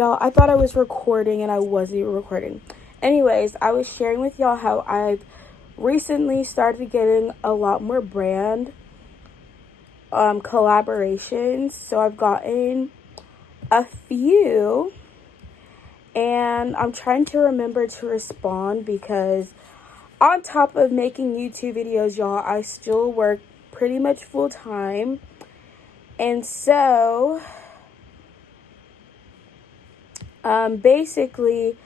Y'all, I thought I was recording and I wasn't recording. Anyways, I was sharing with y'all how I've recently started getting a lot more brand collaborations. So I've gotten a few and I'm trying to remember to respond because on top of making YouTube videos, y'all, I still work pretty much full time. And so basically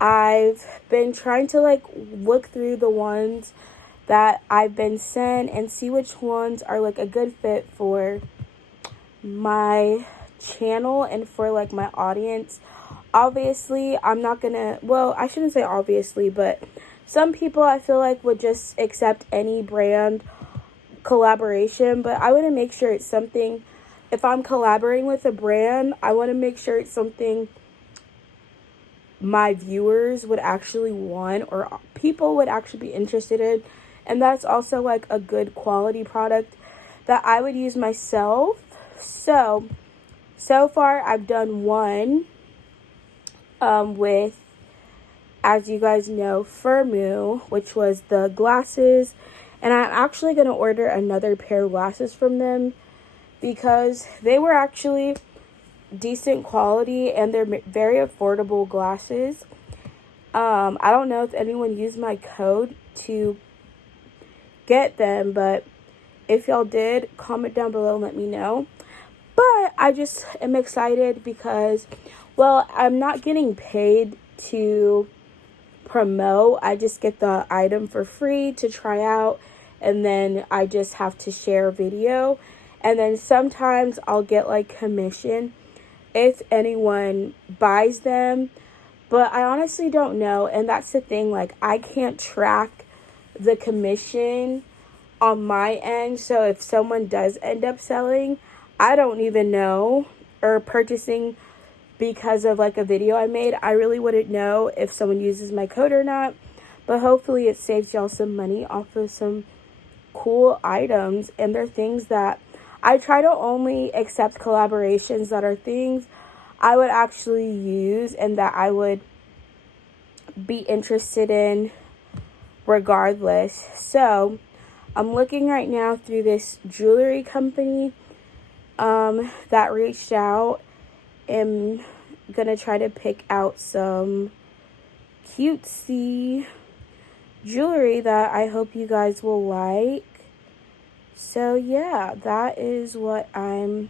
I've been trying to look through the ones that I've been sent and see which ones are a good fit for my channel and for my audience. Obviously, I'm not gonna, well, I shouldn't say obviously, but some people I feel would just accept any brand collaboration, but I want to make sure it's something, if I'm collaborating with a brand, I want to make sure it's something my viewers would actually want or people would actually be interested in, and that's also a good quality product that I would use myself. So far I've done one with, as you guys know, Firmoo, which was the glasses, and I'm actually going to order another pair of glasses from them because they were actually decent quality and they're very affordable glasses. I don't know if anyone used my code to get them, but if y'all did, comment down below and let me know. But I just am excited because, well, I'm not getting paid to promote. I just get the item for free to try out, and then I just have to share a video, and then sometimes I'll get commission if anyone buys them, but I honestly don't know. And that's the thing, I can't track the commission on my end, so if someone does end up selling, I don't even know, or purchasing because of a video I made, I really wouldn't know if someone uses my code or not. But hopefully it saves y'all some money off of some cool items, and they're things that I try to only accept collaborations that are things I would actually use and that I would be interested in regardless. So I'm looking right now through this jewelry company that reached out. I'm gonna try to pick out some cutesy jewelry that I hope you guys will like. So yeah, that is what I'm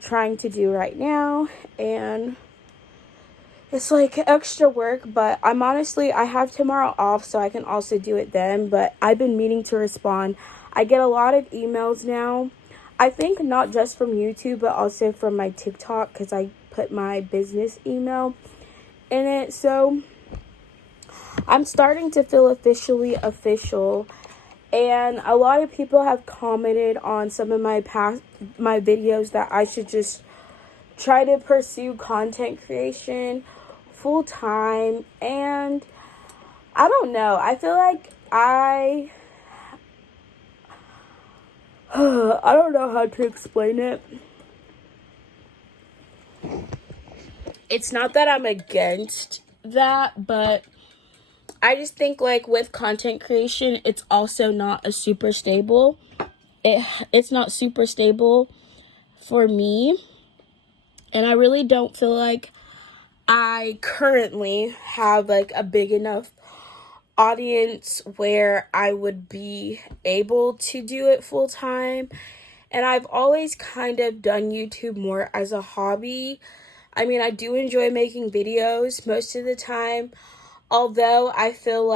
trying to do right now, and it's extra work, but I have tomorrow off, so I can also do it then. But I've been meaning to respond. I get a lot of emails now, I think not just from YouTube but also from my TikTok, because I put my business email in it. So I'm starting to feel officially official, and a lot of people have commented on some of my videos that I should just try to pursue content creation full time. And I don't know, I feel I don't know how to explain it. It's not that I'm against that, but I just think with content creation, it's also not a super stable. It's not super stable for me, and I really don't feel I currently have a big enough audience where I would be able to do it full time. And I've always kind of done YouTube more as a hobby. I mean, I do enjoy making videos most of the time, although I feel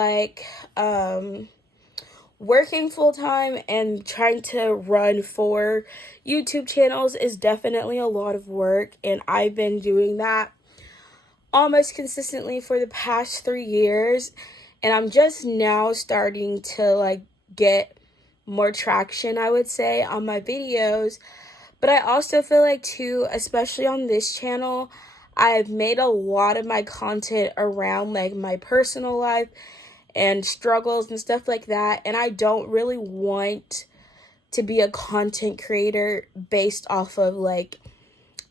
working full time and trying to run 4 YouTube channels is definitely a lot of work, and I've been doing that almost consistently for the past 3 years, and I'm just now starting to get more traction, I would say, on my videos. But I also feel too, especially on this channel, I've made a lot of my content around my personal life and struggles and stuff like that, and I don't really want to be a content creator based off of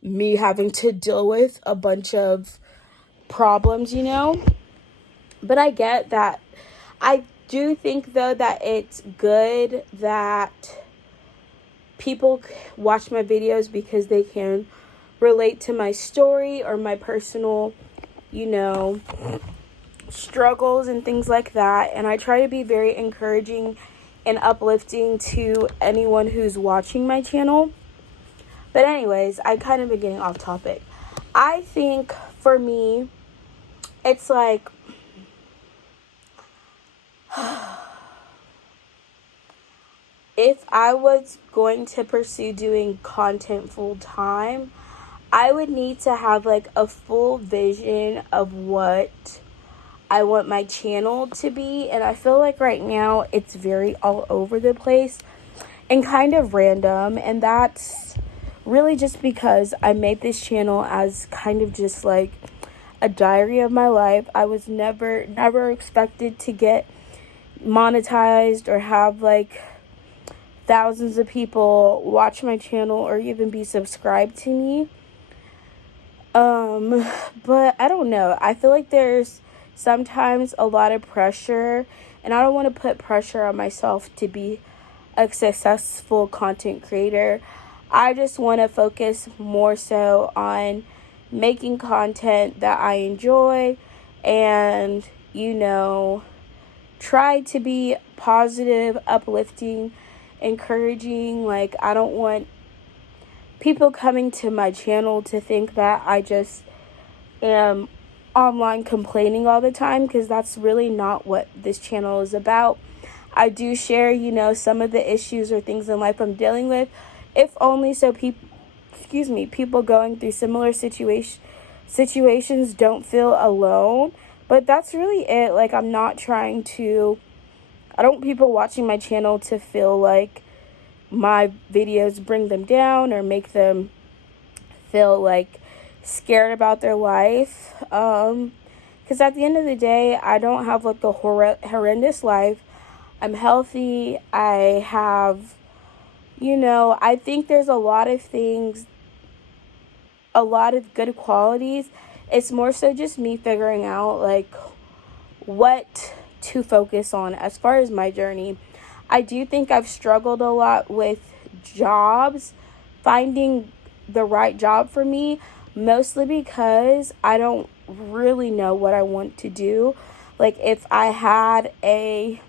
me having to deal with a bunch of problems, you know. But I get that. I do think, though, that it's good that people watch my videos because they can relate to my story or my personal, you know, struggles and things like that. And I try to be very encouraging and uplifting to anyone who's watching my channel. But anyways, I kind of been getting off topic. I think for me, it's like, if I was going to pursue doing content full time, I would need to have like a full vision of what I want my channel to be. And I feel like right now it's very all over the place and kind of random. And that's really just because I made this channel as kind of just like a diary of my life. I was never expected to get monetized or have like thousands of people watch my channel or even be subscribed to me. But I don't know. I feel like there's sometimes a lot of pressure, and I don't want to put pressure on myself to be a successful content creator. I just want to focus more so on making content that I enjoy and, you know, try to be positive, uplifting, encouraging. Like, I don't want people coming to my channel to think that I just am online complaining all the time, because that's really not what this channel is about. I do share, you know, some of the issues or things in life I'm dealing with, if only so people going through similar situations don't feel alone. But that's really it. Like, I don't want people watching my channel to feel like my videos bring them down or make them feel like scared about their life. Because at the end of the day, I don't have like a horrendous life. I'm healthy. I have, you know, I think there's a lot of things, a lot of good qualities. It's more so just me figuring out like what to focus on as far as my journey. I do think I've struggled a lot with jobs, finding the right job for me, mostly because I don't really know what I want to do. Like, if I had a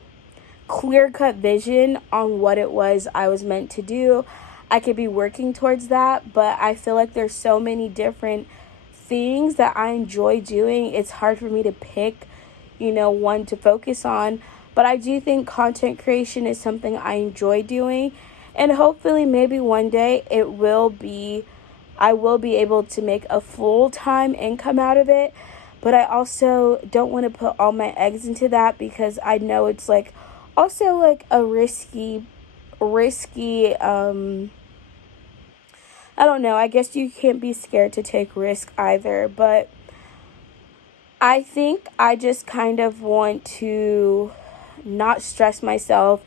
clear-cut vision on what it was I was meant to do, I could be working towards that. But I feel like there's so many different things that I enjoy doing. It's hard for me to pick, you know, one to focus on. But I do think content creation is something I enjoy doing. And hopefully maybe one day I will be able to make a full-time income out of it. But I also don't want to put all my eggs into that, because I know it's like also like a risky, I don't know. I guess you can't be scared to take risk either. But I think I just kind of want to not stress myself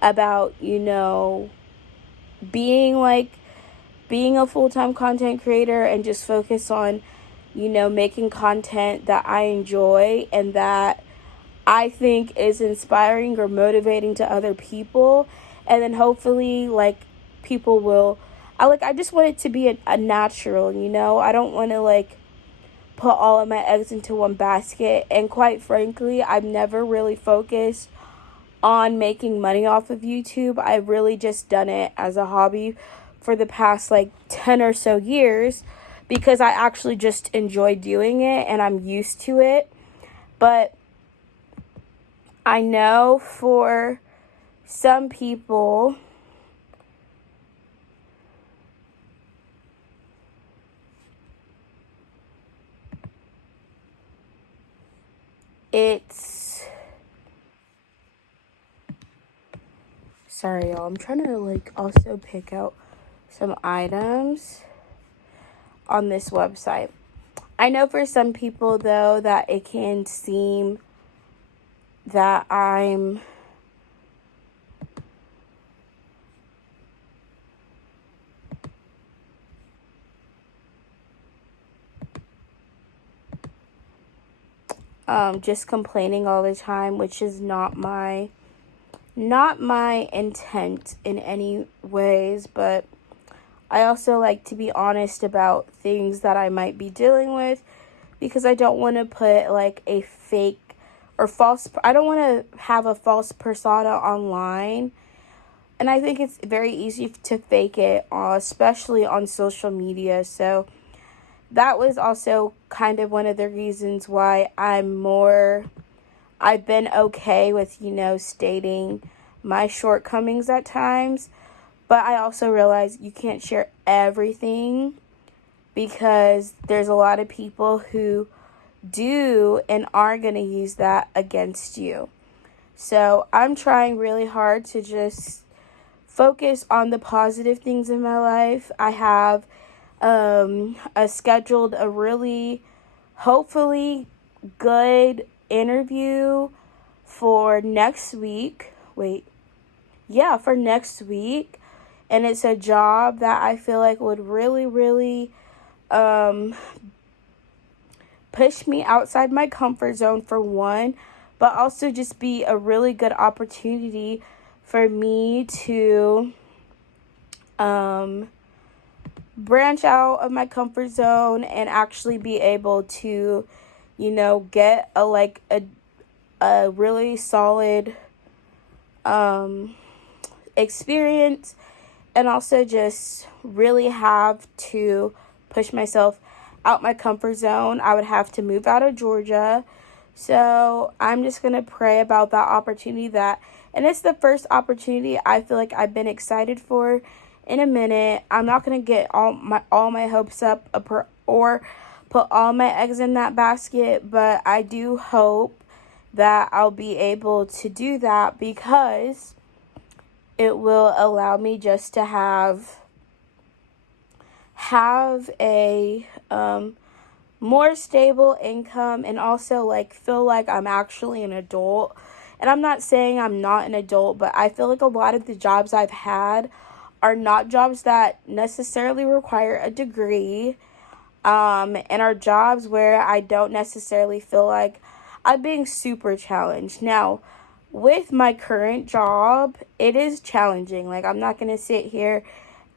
about, you know, being a full-time content creator, and just focus on, you know, making content that I enjoy and that I think is inspiring or motivating to other people. And then hopefully, like, people will, I just want it to be a natural, you know. I don't want to like put all of my eggs into one basket. And quite frankly, I've never really focused on making money off of YouTube. I've really just done it as a hobby for the past like 10 or so years, because I actually just enjoy doing it and I'm used to it. But I know for some people, sorry y'all, I'm trying to like also pick out some items on this website. I know for some people though that it can seem that I'm just complaining all the time, which is not my intent in any ways. But I also like to be honest about things that I might be dealing with, because I don't want to put like a fake or false, I don't want to have a false persona online. And I think it's very easy to fake it, especially on social media. So that was also kind of one of the reasons why I've been okay with, stating my shortcomings at times. But I also realize you can't share everything, because there's a lot of people who do and are going to use that against you. So I'm trying really hard to just focus on the positive things in my life. I have scheduled a really, hopefully, good interview for next week. For next week. And it's a job that I feel like would really, really push me outside my comfort zone, for one, but also just be a really good opportunity for me to branch out of my comfort zone and actually be able to, get a really solid experience, and also just really have to push myself out my comfort zone. I would have to move out of Georgia. So I'm just going to pray about that opportunity, and it's the first opportunity I feel like I've been excited for in a minute. I'm not going to get all my hopes up or put all my eggs in that basket, but I do hope that I'll be able to do that, because it will allow me just to have a more stable income, and also feel like I'm actually an adult. And I'm not saying I'm not an adult, but I feel like a lot of the jobs I've had are not jobs that necessarily require a degree, and are jobs where I don't necessarily feel like I'm being super challenged. Now, with my current job, it is challenging. I'm not going to sit here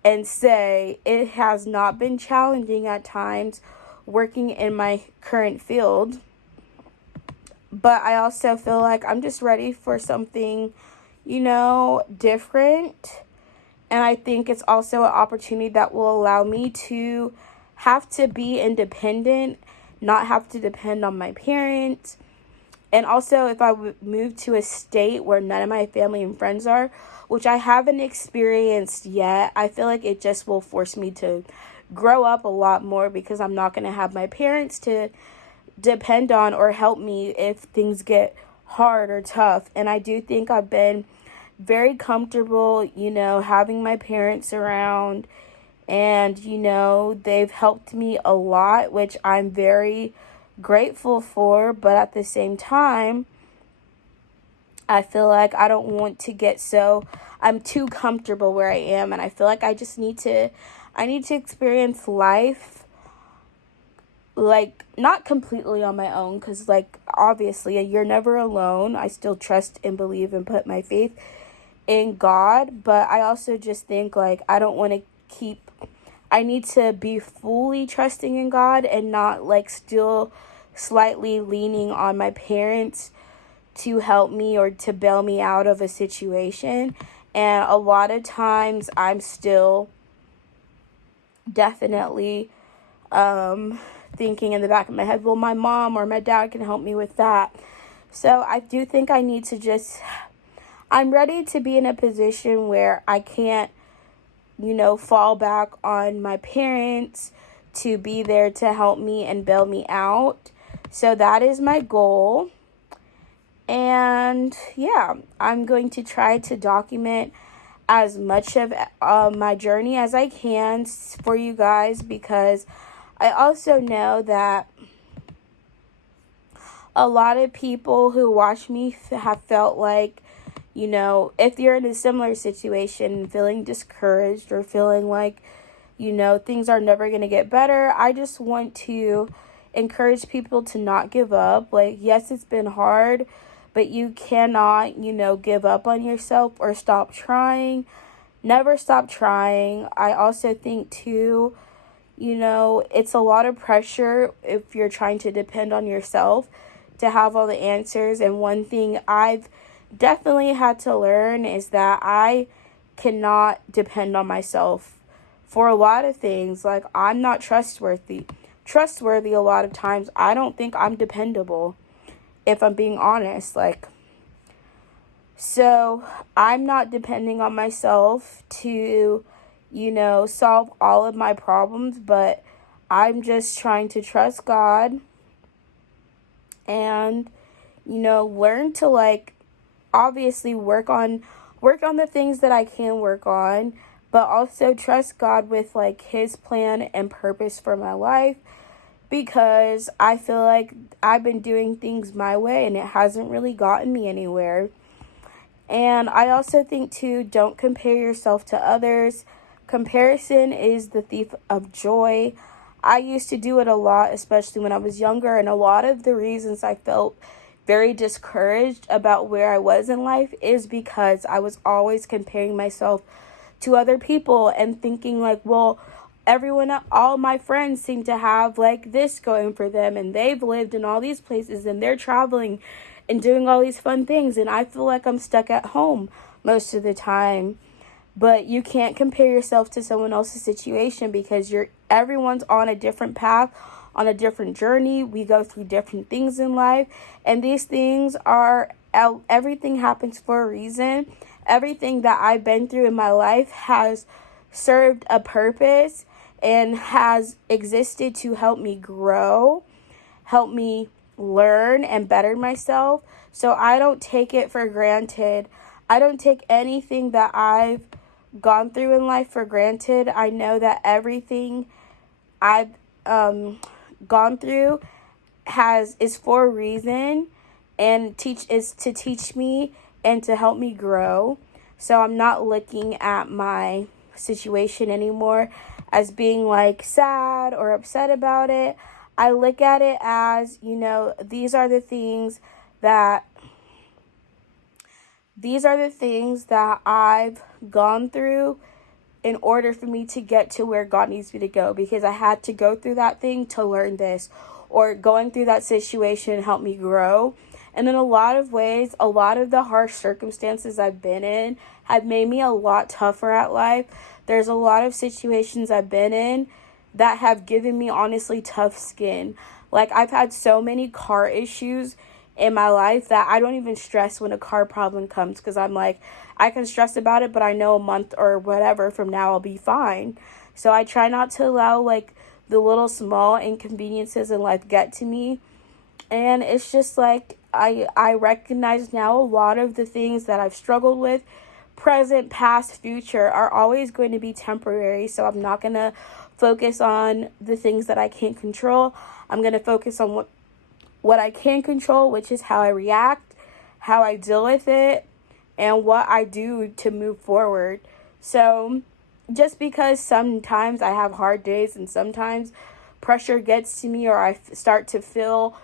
and say it has not been challenging at times working in my current field. But I also feel like I'm just ready for something, different. And I think it's also an opportunity that will allow me to have to be independent, not have to depend on my parents. And also, if I would move to a state where none of my family and friends are, which I haven't experienced yet, I feel like it just will force me to grow up a lot more, because I'm not going to have my parents to depend on or help me if things get hard or tough. And I do think I've been very comfortable, having my parents around, and, they've helped me a lot, which I'm very grateful for. But at the same time, I feel like I don't want to get I'm too comfortable where I am, and I feel like I need to experience life not completely on my own, because obviously you're never alone. I still trust and believe and put my faith in God, but I also just think I don't want to I need to be fully trusting in God, and not still slightly leaning on my parents to help me or to bail me out of a situation. And a lot of times I'm still definitely thinking in the back of my head, well, my mom or my dad can help me with that. So I do think I need to I'm ready to be in a position where I can't, fall back on my parents to be there to help me and bail me out. So that is my goal. And yeah, I'm going to try to document as much of my journey as I can for you guys, because I also know that a lot of people who watch me have felt like, if you're in a similar situation, feeling discouraged or feeling like, things are never going to get better, I just want to encourage people to not give up. Like, yes, it's been hard, but you cannot, give up on yourself or stop trying. Never stop trying. I also think, too, it's a lot of pressure if you're trying to depend on yourself to have all the answers. And one thing I've definitely had to learn is that I cannot depend on myself for a lot of things. Like, I'm not trustworthy a lot of times. I don't think I'm dependable, if I'm being honest. So I'm not depending on myself to, solve all of my problems, but I'm just trying to trust God and, learn to obviously work on the things that I can work on, but also trust God with his plan and purpose for my life, because I feel like I've been doing things my way and it hasn't really gotten me anywhere. And I also think, too, don't compare yourself to others. Comparison is the thief of joy. I used to do it a lot, especially when I was younger, and a lot of the reasons I felt very discouraged about where I was in life is because I was always comparing myself to other people and thinking well, all my friends seem to have this going for them, and they've lived in all these places and they're traveling and doing all these fun things, and I feel like I'm stuck at home most of the time. But you can't compare yourself to someone else's situation, because everyone's on a different path, on a different journey. We go through different things in life, and these things everything happens for a reason. Everything that I've been through in my life has served a purpose and has existed to help me grow, help me learn and better myself. So I don't take it for granted. I don't take anything that I've gone through in life for granted. I know that everything I've gone through is for a reason, and is to teach me and to help me grow. So I'm not looking at my situation anymore as being sad or upset about it. I look at it as, these are the things that I've gone through in order for me to get to where God needs me to go, because I had to go through that thing to learn this, or going through that situation helped me grow. And in a lot of ways, a lot of the harsh circumstances I've been in have made me a lot tougher at life. There's a lot of situations I've been in that have given me, honestly, tough skin. I've had so many car issues in my life that I don't even stress when a car problem comes, because I'm I can stress about it, but I know a month or whatever from now I'll be fine. So I try not to allow the little small inconveniences in life get to me. And it's just I recognize now a lot of the things that I've struggled with, present, past, future, are always going to be temporary. So I'm not going to focus on the things that I can't control. I'm going to focus on what I can control, which is how I react, how I deal with it, and what I do to move forward. So just because sometimes I have hard days and sometimes pressure gets to me, or I start to feel,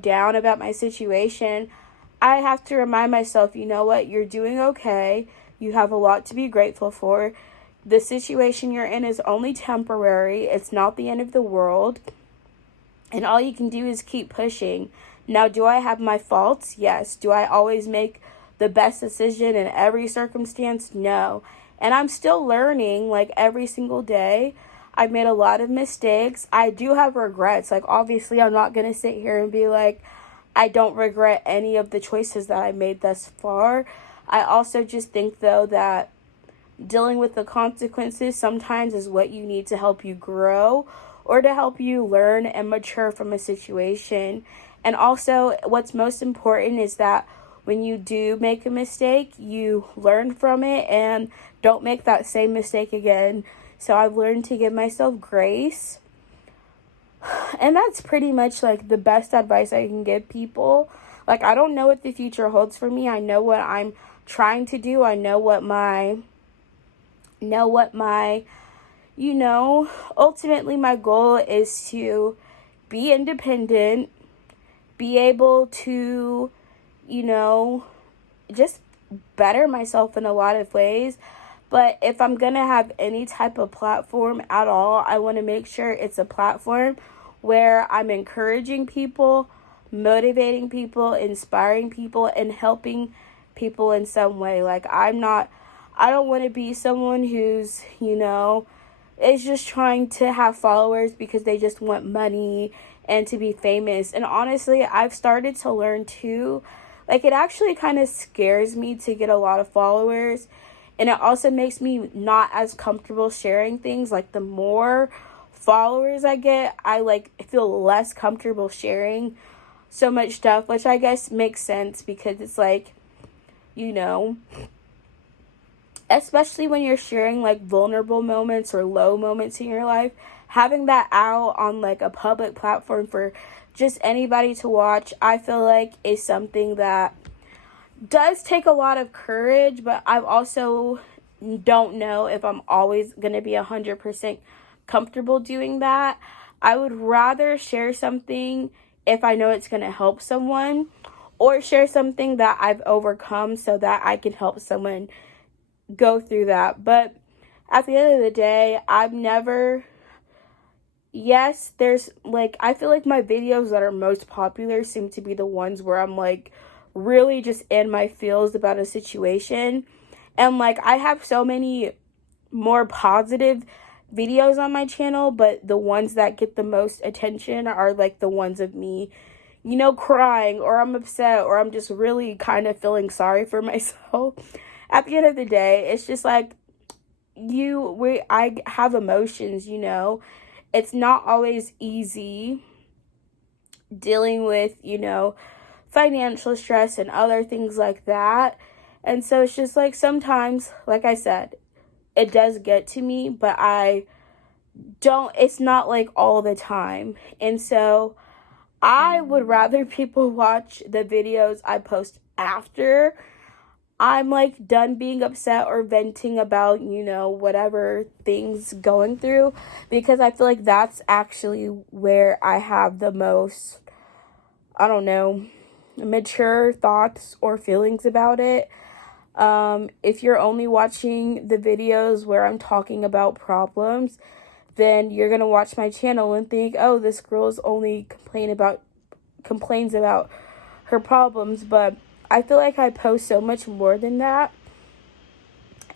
down about my situation, I have to remind myself, you know what, you're doing okay. You have a lot to be grateful for. The situation you're in is only temporary. It's not the end of the world. And all you can do is keep pushing. Now, do I have my faults? Yes. Do I always make the best decision in every circumstance? No. And I'm still learning every single day. I've made a lot of mistakes. I do have regrets. Obviously, I'm not going to sit here and be I don't regret any of the choices that I made thus far. I also just think, though, that dealing with the consequences sometimes is what you need to help you grow, or to help you learn and mature from a situation. And also, what's most important is that when you do make a mistake, you learn from it and don't make that same mistake again. So I've learned to give myself grace. And that's pretty much the best advice I can give people. I don't know what the future holds for me. I know what I'm trying to do. I know what my ultimately my goal is to be independent, be able to, you know, just better myself in a lot of ways. But if I'm going to have any type of platform at all, I want to make sure it's a platform where I'm encouraging people, motivating people, inspiring people, and helping people in some way. Like, I don't want to be someone who's, is just trying to have followers because they just want money and to be famous. And honestly, I've started to learn too, like, it actually kind of scares me to get a lot of followers. And it also makes me not as comfortable sharing things. Like, the more followers I get, I feel less comfortable sharing so much stuff, which I guess makes sense because it's like, especially when you're sharing like vulnerable moments or low moments in your life, having that out on like a public platform for just anybody to watch, I feel like is something that does take a lot of courage. But I also don't know if I'm always going to be 100% comfortable doing that. I would rather share something if I know it's going to help someone, or share something that I've overcome so that I can help someone go through that. But at the end of the day, there's like, I feel like my videos that are most popular seem to be the ones where I'm like really just in my feels about a situation. And like, I have so many more positive videos on my channel, but the ones that get the most attention are like the ones of me, crying, or I'm upset, or I'm just really kind of feeling sorry for myself. At the end of the day, it's just like, I have emotions, It's not always easy dealing with, financial stress and other things like that. And so it's just like, sometimes, like I said, it does get to me, but it's not like all the time. And so I would rather people watch the videos I post after I'm like done being upset or venting about, whatever things going through, because I feel like that's actually where I have the most, I don't know, mature thoughts or feelings about it. If you're only watching the videos where I'm talking about problems, then you're going to watch my channel and think, oh, this girl's only complains about her problems. But I feel like I post so much more than that.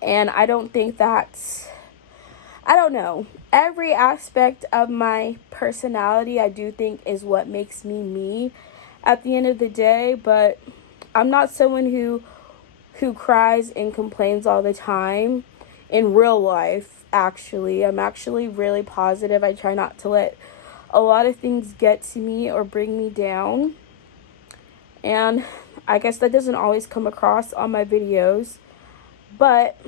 And I don't think I don't know. Every aspect of my personality, I do think, is what makes me me at the end of the day. But I'm not someone who cries and complains all the time in real life, actually. I'm actually really positive. I try not to let a lot of things get to me or bring me down. And I guess that doesn't always come across on my videos. But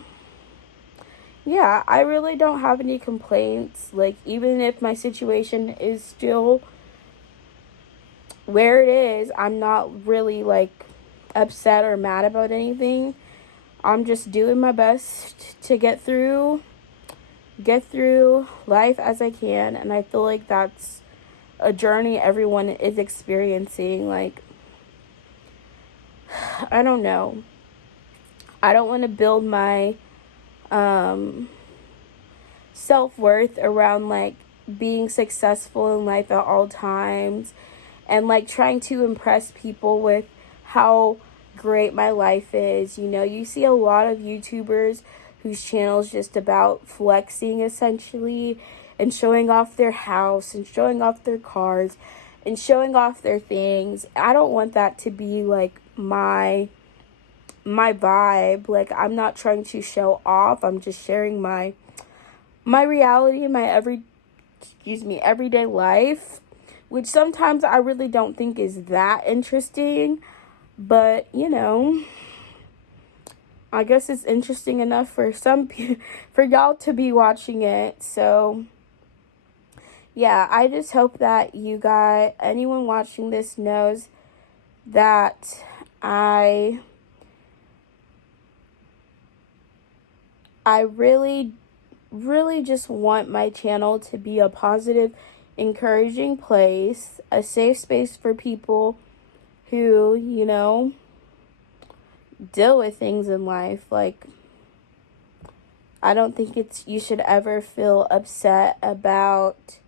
yeah, I really don't have any complaints. Like, even if my situation is still where it is, I'm not really like upset or mad about anything. I'm just doing my best to get through life as I can. And I feel like that's a journey everyone is experiencing. Like, I don't know. I don't want to build my self-worth around like being successful in life at all times, and like trying to impress people with how great my life is. You see a lot of YouTubers whose channels just about flexing, essentially, and showing off their house and showing off their cars and showing off their things. I don't want that to be like my vibe. Like, I'm not trying to show off. I'm just sharing my reality in my everyday life, which sometimes I really don't think is that interesting. But, I guess it's interesting enough for for y'all to be watching it. So yeah, I just hope that anyone watching this knows that I really, really just want my channel to be a positive encouraging place, a safe space for people who, deal with things in life. Like, I don't think you should ever feel upset about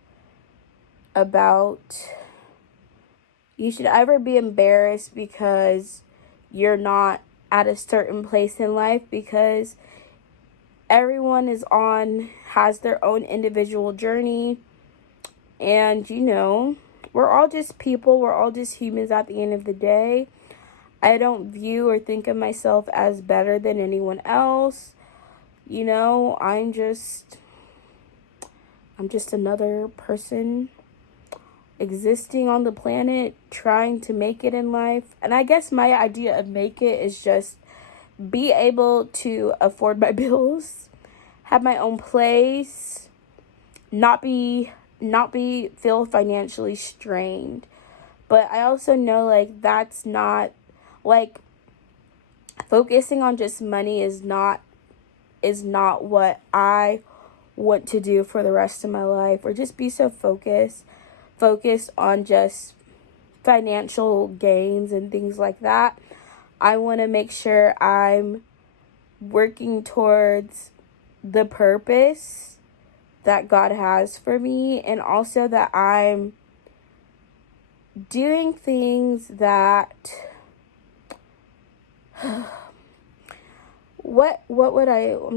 you should ever be embarrassed because you're not at a certain place in life, because everyone has their own individual journey. And, we're all just people. We're all just humans at the end of the day. I don't view or think of myself as better than anyone else. I'm just another person existing on the planet, trying to make it in life. And I guess my idea of make it is just be able to afford my bills, have my own place, not be feel financially strained. But I also know, like, that's not, like, focusing on just money is not what I want to do for the rest of my life, or just be so focused on just financial gains and things like that. I want to make sure I'm working towards the purpose that God has for me, and also that I'm doing things that I'm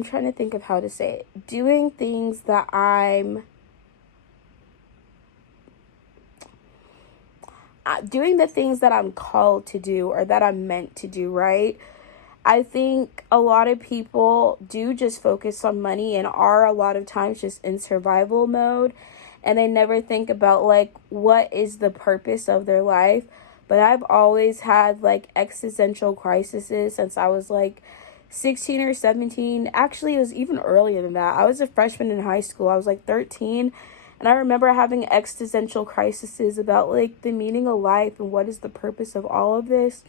trying to think of how to say it. Doing things that doing the things that I'm called to do, or that I'm meant to do, right? I think a lot of people do just focus on money and are a lot of times just in survival mode, and they never think about, like, what is the purpose of their life. But I've always had, like, existential crises since I was, like, 16 or 17. Actually, it was even earlier than that. I was a freshman in high school. I was, like, 13. And I remember having existential crises about, like, the meaning of life and what is the purpose of all of this.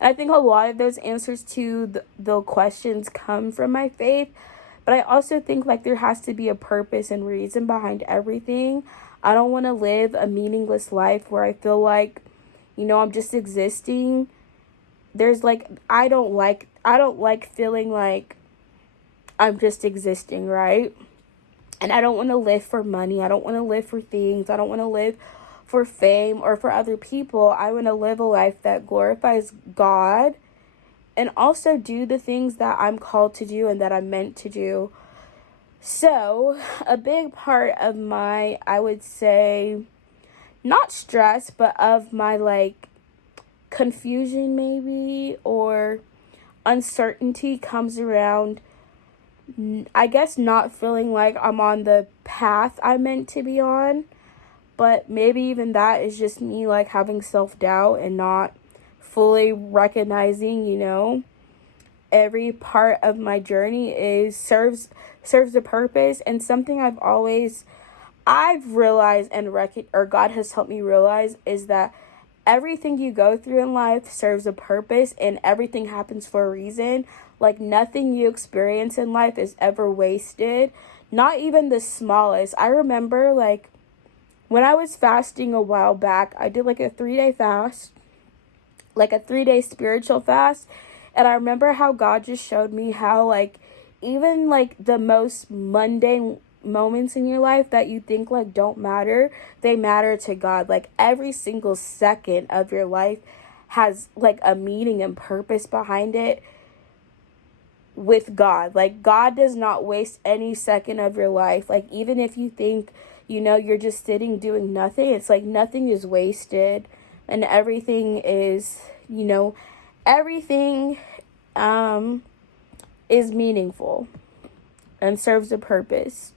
And I think a lot of those answers to the questions come from my faith. But I also think, like, there has to be a purpose and reason behind everything. I don't want to live a meaningless life where I feel like, I'm just existing. There's, like, I don't like feeling like I'm just existing, right? And I don't want to live for money. I don't want to live for things. I don't want to live for fame or for other people. I want to live a life that glorifies God, and also do the things that I'm called to do and that I'm meant to do. So, a big part of my, I would say, not stress, but of my, like, confusion maybe, or uncertainty, comes around, I guess, not feeling like I'm on the path I meant to be on. But maybe even that is just me, like, having self-doubt and not fully recognizing, every part of my journey serves a purpose. And something I've realized or God has helped me realize, is that everything you go through in life serves a purpose, and everything happens for a reason. Like, nothing you experience in life is ever wasted, not even the smallest. I remember, like, when I was fasting a while back, I did, like, a 3-day fast, like a 3-day spiritual fast. And I remember how God just showed me how, like, even, like, the most mundane moments in your life that you think, like, don't matter, they matter to God. Like, every single second of your life has, like, a meaning and purpose behind it with God. Like, God does not waste any second of your life. Like, even if you think, you're just sitting doing nothing, it's like nothing is wasted, and everything is, everything is meaningful and serves a purpose.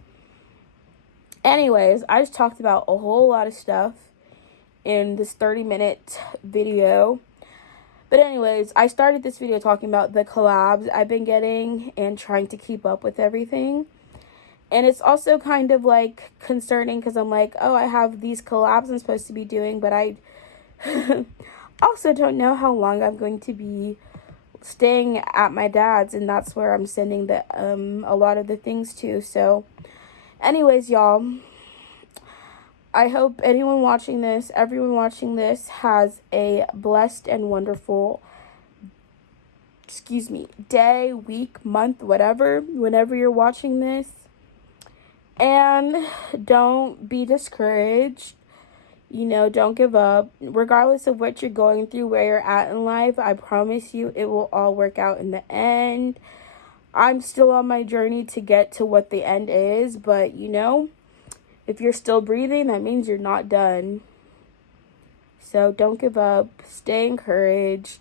Anyways, I just talked about a whole lot of stuff in this 30-minute video. But anyways, I started this video talking about the collabs I've been getting and trying to keep up with everything. And it's also kind of, like, concerning, because I'm like, oh, I have these collabs I'm supposed to be doing, but I also don't know how long I'm going to be staying at my dad's, and that's where I'm sending a lot of the things to. So anyways, y'all, I hope everyone watching this has a blessed and wonderful, day, week, month, whatever, whenever you're watching this. And don't be discouraged. Don't give up. Regardless of what you're going through, where you're at in life, I promise you it will all work out in the end. I'm still on my journey to get to what the end is, but if you're still breathing, that means you're not done. So don't give up. Stay encouraged.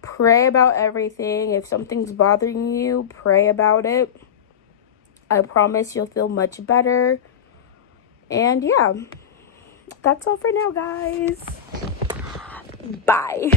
Pray about everything. If something's bothering you, pray about it. I promise you'll feel much better. And yeah, that's all for now, guys. Bye.